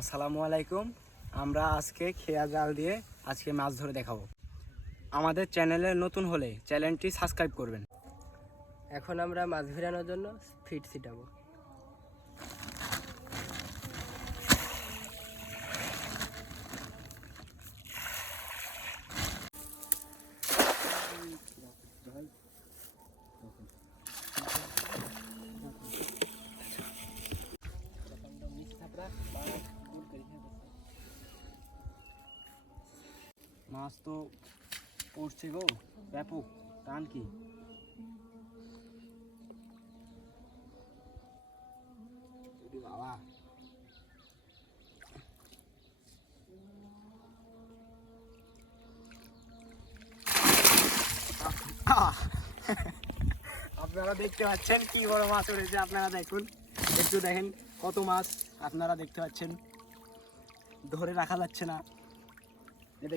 আসসালামু আলাইকুম। আমরা আজকে খেয়া জাল দিয়ে আজকে মাছ ধরে দেখাবো। আমাদের চ্যানেলে নতুন হলে চ্যানেলটি সাবস্ক্রাইব করবেন। এখন আমরা মাছ ভিড়ানোর জন্য ফিট ছিটাবো। মাছ তো পড়ছে গো, ব্যাপক, টান কি? বাবা। আপনারা দেখতে পাচ্ছেন কি বড় মাছ উঠেছে, আপনারা দেখুন। একটু দেখেন কত মাছ আপনারা দেখতে পাচ্ছেন। ধরে রাখা যাচ্ছে না। 那ะไ